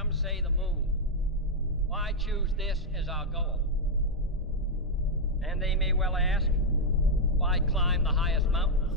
some say the moon. Why choose this as our goal? And they may well ask, why climb the highest mountain?